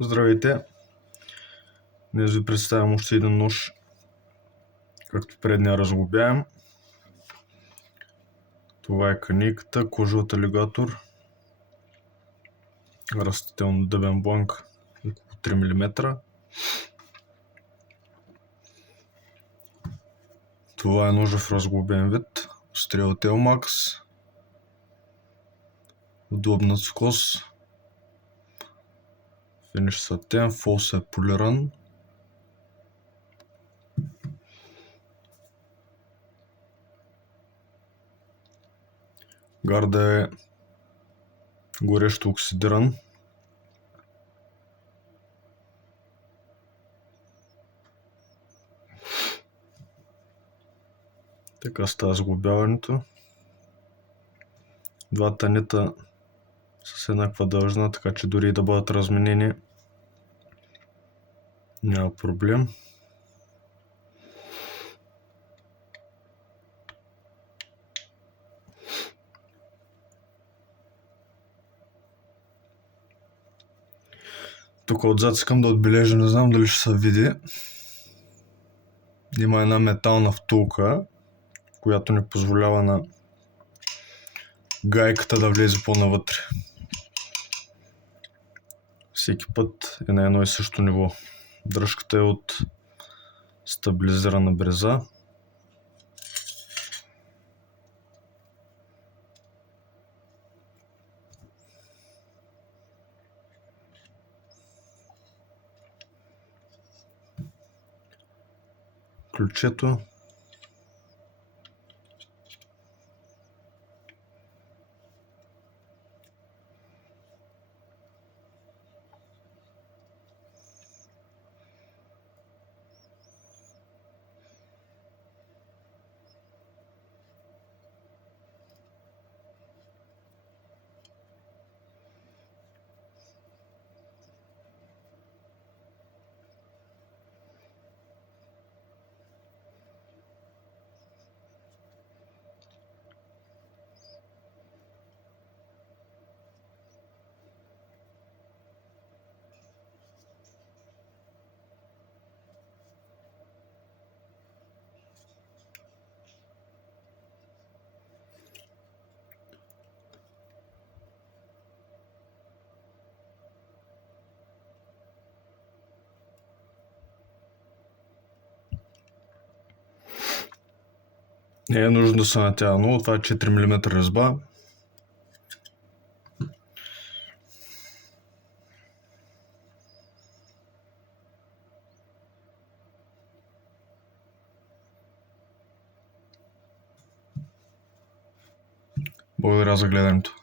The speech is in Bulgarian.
Здравейте! Днес ви представям още един нож, както предния разглобяем. Това е канийката, кожуът алигатор, растително дъбен бланк около 3 мм. Това е ножа в разглобен вид, стрел Telmax, удобна скос, финиш сатен, фолс е полиран. Гарда е горещо оксидиран. Така става сглобяването. Двата нита са с еднаква дължина, така че дори и да бъдат разменени, няма проблем. Тук отзад искам да отбележа, не знам дали ще се види. Има една метална втулка, която не позволява на гайката да влезе по-навътре. Всеки път е на едно и също ниво. Дръжката е от стабилизирана бреза. Ключето. Не е нужно да се натяга много, това е 4 мм резба. Благодаря за гледането.